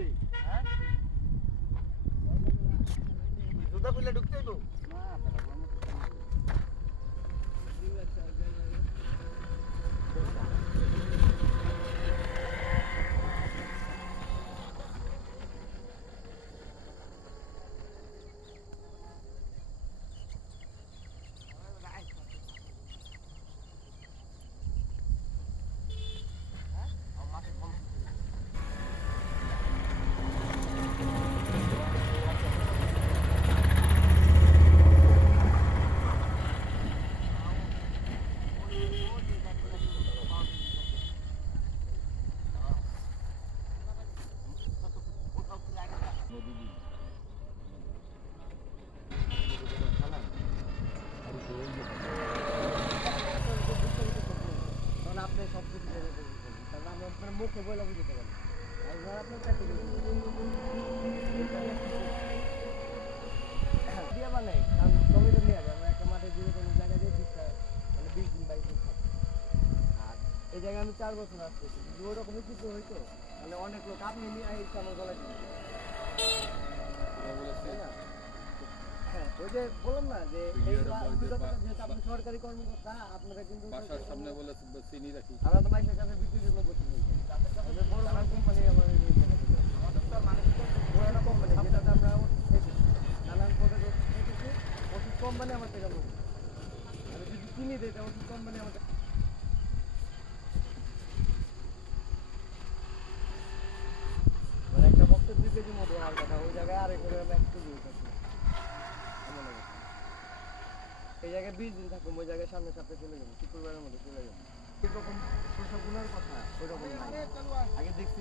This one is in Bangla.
ঢুকতে হ্যাঁ জুতা খুলে ঢুকতে হইব মানে একটা মাঠে দিয়ে দিয়ে মানে বিশ দিন বাইশ আর এই জায়গায় আমি চার বছর আসতেছি যদি ওরকমই কিছু হইতো তাহলে অনেক লোক, আপনি নিয়ে এসে আমার গলায় দিতেন। তাই না? হ্যাঁ ওই যে বললাম না যে এই যে যেহেতু আপনি সরকারি কর্মকর্তা আপনারা কিন্তু বাসার সামনে বলে চিনি রাখি। আমরা তো মাইকের কাছে বিক্রির জন্য বসে নেই বড় বড় কোম্পানি আমার আমাদের তো আর মানুষ একটা কোম্পানি যেটাতে আমরা ওষুধ নানান পদের ওষুধ কোম্পানি আমার থেকে যদি ওষুধ কোম্পানি আমার থেকে- মানে একটা বক্তব্য দুই কেজি মতো হওয়ার কথা ওই জায়গায় আরেক করে আমি এই জায়গায় বিশ দিন থাকুম ওই জায়গায় সামনে সপ্তাহে চলে যাব। শুক্রবারের মধ্যে চলে যাব। এরকম প্রসবগুলোর কথা ওই রকম আগে দেখছি